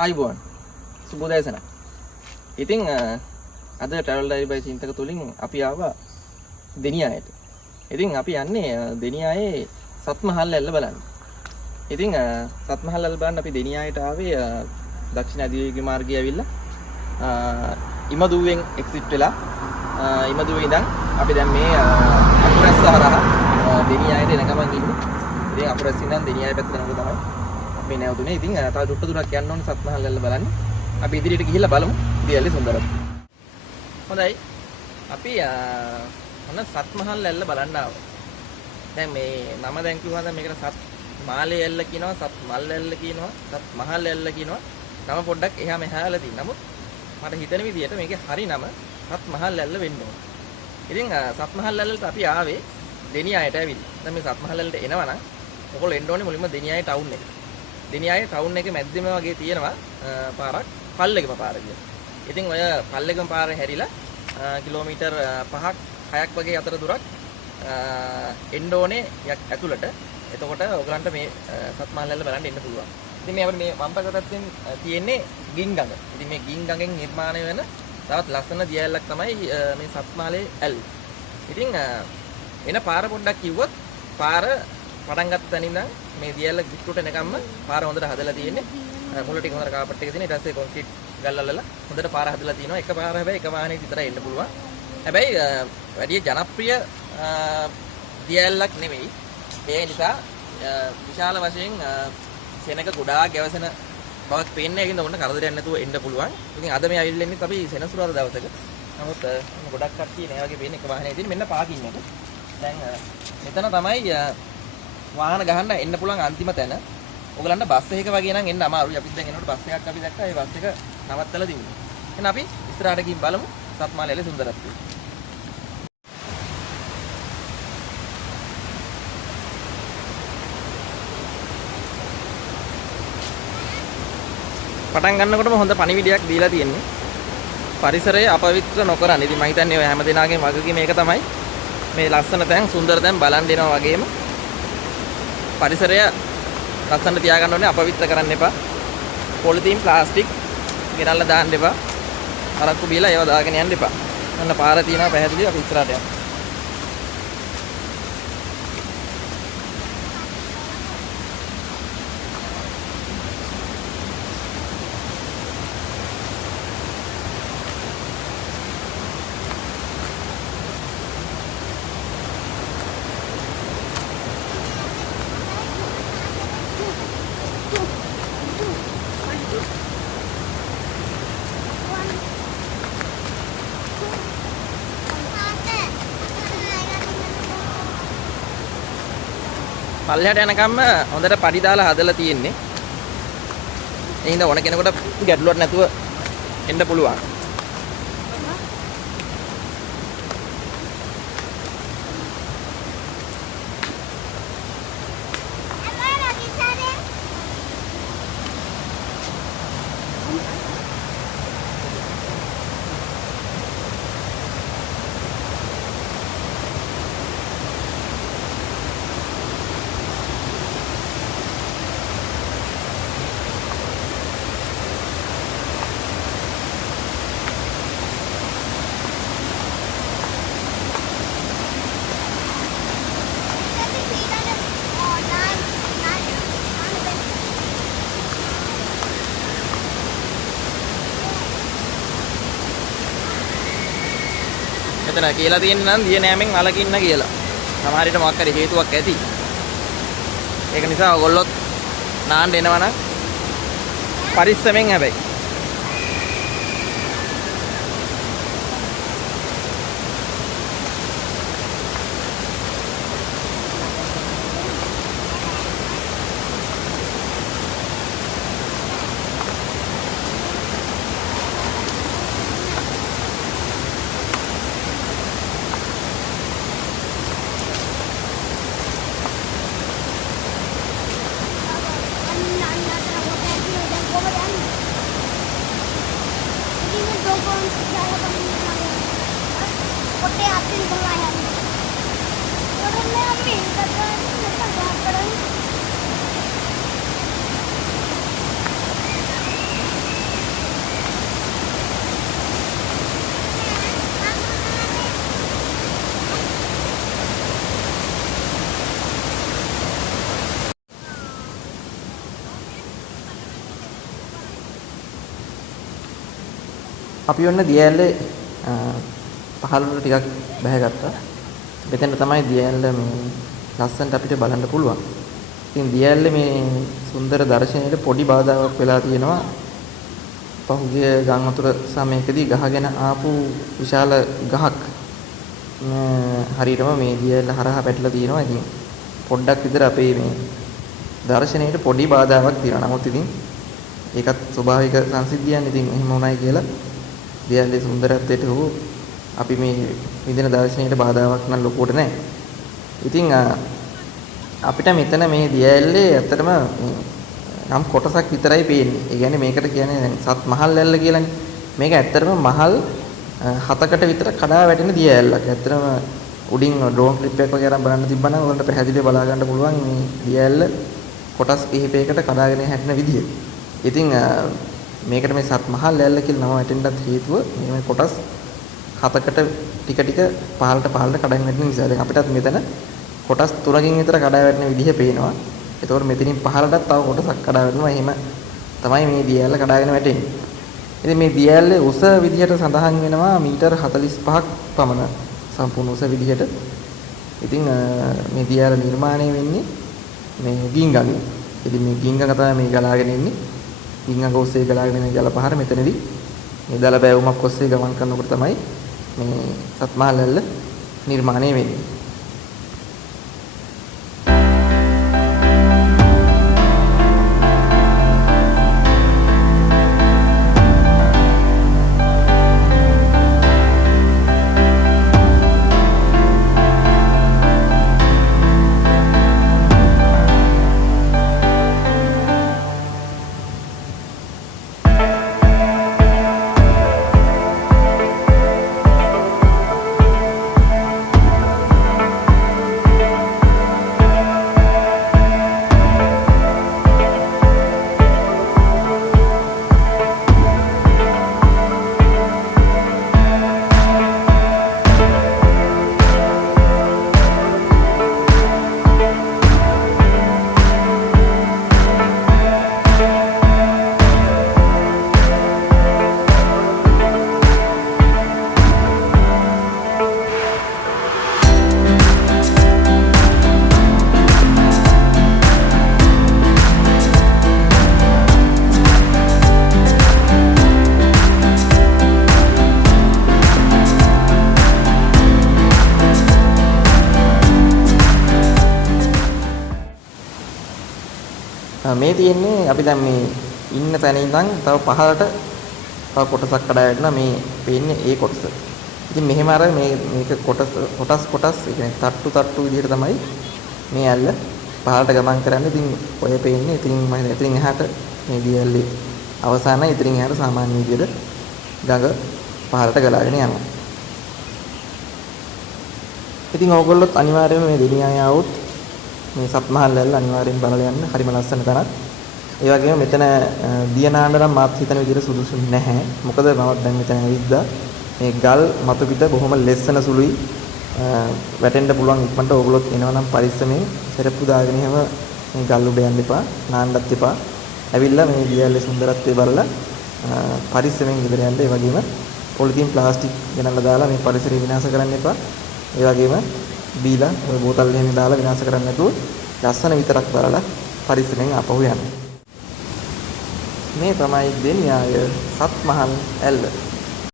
ආයිබෝන් සුබෝදයසන. ඉතින් අද travel diary බයි චින්තක තුලින් අපි ආවා දෙනියායට. ඉතින් අපි යන්නේ දෙනියායේ සත්මහල් ඇල්ල බලන්න. ඉතින් සත්මහල් ඇල්ල බලන්න අපි දෙනියායට ආවේ දක්ෂිණ අධිවේගී මාර්ගයේ ඇවිල්ලා ඉමදුවෙන් එක්සිට් වෙලා ඉමදුවේ ඉඳන් අපි දැන් මේ අකුරැස්ස හරහා දෙනියායට එන ගමන් ඉන්නේ. ඉතින් අකුරැස්ස ඉඳන් දෙනියාය පැත්තට යනකොට තමයි අපි නැවතුනේ. ඉතින් තව දුරට දුරක් යන්න ඕනේ සත්මහල් ඇල්ල බලන්න. අපි ඉදිරියට ගිහිල්ලා බලමු දියැලේ සුන්දරත්වය. හොඳයි. අපි මොන සත්මහල් ඇල්ල බලන්න ආවා. දැන් මේ නම දැන් කිව්වම මේකට සත් මාලේ ඇල්ල කියනවා, සත් මල් ඇල්ල කියනවා, සත් මහල් ඇල්ල කියනවා. නම පොඩ්ඩක් එහා මෙහාලා තියෙනවා. නමුත් මට හිතෙන විදිහට මේකේ හරි නම සත් මහල් ඇල්ල වෙන්න ඕන. ඉතින් සත් මහල් ඇල්ලට අපි ආවේ දෙනියායට ඇවිල්ලා. දැන් මේ සත් මහල් ඇල්ලට එනවනම් ඔයගොල්ලෝ එන්න ඕනේ මුලින්ම දෙනියායේ ටවුන් එක. දෙනියායේ ටවුන් එකේ මැද්දෙම වගේ තියෙනවා පාරක් පල්ලෙකම පාර කියලා. ඉතින් ඔය පල්ලෙකම පාර හැරිලා කිලෝමීටර් 5ක් 6ක් වගේ අතර දුරක් එන්න ඕනේ ඇතුළට. එතකොට ඔයගලන්ට මේ සත්මහල් ඇල්ල බලන්න එන්න පුළුවන්. ඉතින් මේ අපිට මේ වම්පක පැත්තෙන් තියෙන්නේ ගින් ගඟ. ඉතින් මේ ගින් ගඟෙන් නිර්මාණය වෙන තවත් ලස්සන දියැලක් තමයි මේ සත්මහලේ ඇල්ල. ඉතින් එන පාර පොඩ්ඩක් කිව්වොත් පාර පටන් ගත්ත තැන ඉඳන් මේ දියැල ගිට්ටුට එනකම්ම පාර හොඳට හදලා තියෙන්නේ. මුල ටික හොඳට කාපට් එක තියෙන. ඊට පස්සේ කොන්ක්‍රීට් ගල් අල්ලලා හොඳට පාර හදලා තිනවා. එක පාර හැබැයි එක වාහනයකට විතරයි එන්න පුළුවන්. හැබැයි වැඩි ජනප්‍රිය දියැලක් නෙවෙයි. ඒ නිසා විශාල වශයෙන් සෙනඟ ගොඩාක් ගැවසෙන බවක් පේන්නේ. ඒකින්ද ඔන්න කරදරයක් නැතුව එන්න පුළුවන්. ඉතින් අද මේ ඇවිල්ලා ඉන්නේ අපි සෙනසුරාදා දවසක. නමුත් ගොඩක් කට්ටිය මේ වගේ පේන්නේ එක වාහනයක තියෙන. මෙන්න පාකින් එක. දැන් මෙතන තමයි වාහන ගහන්න එන්න පුළුවන් අන්තිම තැන. ඔයගලන්ට බස් එකක වගේ නම් එන්න අමාරුයි. අපිත් දැන් එනකොට බස් එකක් අපි දැක්කා. ඒ බස් එක නවත්තලා තිබුණා. එහෙනම් අපි ඉස්සරහට ගිහින් බලමු සත්මහල් ඇල්ලේ සුන්දරත්වය. පටන් ගන්නකොටම හොඳ පණිවිඩයක් දීලා තියෙන්නේ. පරිසරය අපවිත්‍ර නොකරන්න. ඉතින් මම හිතන්නේ ඔය හැම දිනාගෙම වගකීම මේක තමයි. මේ ලස්සන තැන් සුන්දර තැන් බලන් දෙනවා වගේම පරිසරය ලස්සනට තියාගන්න ඕනේ. අපවිත්‍ර කරන්න එපා. පොලිතීන් ප්ලාස්ටික් ගෙනල්ලා දාන්න එපා. අරක්කු බීලා ඒවා දාගෙන යන්න එපා. ඔන්න පාර තියෙනවා පැහැදිලිව අපි ඉස්සරහට යමු. පල්ලෙහාට යනකම්ම හොඳට පඩි දාලා හදලා තියෙන්නේ. ඒ හින්දා ඕන කෙනෙකුට ගැටලුවක් නැතුව එන්න පුළුවන්. මෙතන කියලා තියෙන්නේ නම් දිය නෑමෙන් අලකින්න කියලා. සමහර විට මොකක් හරි හේතුවක් ඇති. ඒක නිසා ඔයගොල්ලොත් නාන්න එනවනම් පරිස්සමෙන් හැබැයි. අපි ඔන්න දියඇල්ලේ පහළට ටිකක් බැහැගත්තා. මෙතන තමයි දියඇල්ල මේ ලස්සනට අපිට බලන්න පුළුවන්. ඉතින් දියඇල්ලේ මේ සුන්දර දර්ශනයේ පොඩි බාධාවක් වෙලා තියෙනවා. පහුගිය ගම් වතුර සමයකදී ගහගෙන ආපු විශාල ගහක් හරියටම මේ දියඇල්ල හරහා පැටලලා තියෙනවා. ඉතින් පොඩ්ඩක් විතර අපේ මේ දර්ශනයේ පොඩි බාධාවක් තියෙනවා. නමුත් ඉතින් ඒකත් ස්වභාවික සංසිද්ධියක්. ඉතින් එහෙම වුණයි කියලා දියඇල්ලේ සුන්දරත්වයට හෝ අපි මේ විඳින දර්ශනයේ බාධාවක් නම් ලොකුවට නැහැ. ඉතින් අපිට මෙතන මේ දියඇල්ලේ ඇත්තටම නම් කොටසක් විතරයි පේන්නේ. ඒ කියන්නේ මේකට කියන්නේ දැන් සත් මහල් ඇල්ල කියලානේ. මේක ඇත්තටම මහල් 7කට විතර කඩා වැටෙන දියඇල්ලක්. ඇත්තටම උඩින් ඩ්‍රෝන් ක්ලිප් එකක් වගේ අරන් බලන්න තිබ්බනම් ඔයගොල්ලන්ට පැහැදිලිව බලා ගන්න පුළුවන් මේ දියඇල්ල කොටස් කිහිපයකට කඩාගෙන හැටෙන විදිය. ඉතින් මේකට මේ සත් මහල් ඇල්ල කියලා නම වැටෙන්නත් හේතුව මේ කොටස් 7කට ටික ටික පහළට කඩන් වැටෙන නිසා. දැන් අපිටත් මෙතන කොටස් 3කින් විතර කඩා වැටෙන විදිහ පේනවා. ඒතකොට මෙතනින් පහළටත් තව කොටසක් කඩා වැටෙනවා. එහෙම තමයි මේ දියඇල්ල කඩාගෙන වැටෙන්නේ. ඉතින් මේ දියඇල්ලේ උස විදිහට සඳහන් වෙනවා මීටර් 45ක් පමණ සම්පූර්ණ උස විදිහට. ඉතින් මේ දියඇල්ල නිර්මාණය වෙන්නේ මේ ගින්ගඟෙන්. ඉතින් මේ ගින්ගඟ තමයි මේ ගලාගෙන ඉන්නේ. ගින්ගඟ ඔස්සේ ගලාගෙන එන ජල පහර මෙතනදී මේ දල බැවුමක් ඔස්සේ ගමන් කරනකොට තමයි මේ සත්මහල් ඇල්ල නිර්මාණය වෙන්නේ. මේ තියෙන්නේ අපි දැන් මේ ඉන්න තැන ඉඳන් තව පහළට තව කොටසක් කඩා වැටෙනවා. මේ පේන්නේ ඒ කොටස. ඉතින් මෙහෙම අර මේක කොටස් ඒ කියන්නේ තට්ටු විදිහට තමයි මේ ඇල්ල පහළට ගමන් කරන්නේ. ඉතින් ඔය පේන්නේ ඉතින් එහාට මේ දියඇල්ලේ අවසානයි. ඉතින් එහාට සාමාන්‍ය විදිහට ගඟ පහළට ගලාගෙන යනවා. ඉතින් ඕගොල්ලොත් අනිවාර්යයෙන්ම මේ දෙනියාය આવුත් මේ සත්මහල් ඇල්ල අනිවාර්යෙන් බලලා යන්න. හරිම ලස්සන තැනක්. ඒ වගේම මෙතන දියනාන්න නම් මාත් හිතන විදිහට සුදුසු නැහැ. මොකද මම දැන් මෙතන ඇවිද්දා. මේ ගල් මතු පිට බොහොම ලෙස්සන සුළුයි. වැටෙන්න පුළුවන් ඉක්මනට ඕගොල්ලොත් එනවා නම් පරිස්සමෙන් සෙරප්පු දාගෙන එහෙම මේ ගල් උඩ යන්න එපා. නාන්නත් එපා. ඇවිල්ලා මේ දියඇල්ලේ සුන්දරත්වය බලලා පරිස්සමෙන් ඉදර යන්න. ඒ වගේම පොලිතින් ප්ලාස්ටික් ගෙනල්ලා දාලා මේ පරිසරය විනාශ කරන්න එපා. ඒ වගේම බීලා ඔය බෝතල් එහෙම දාලා විනාශ කරන්නේ නැතුව ලස්සන විතරක් බලලා පරිස්සමෙන් ආපහු යන්න. මේ තමයි දෙනියාය සත්මහල් ඇල්ල.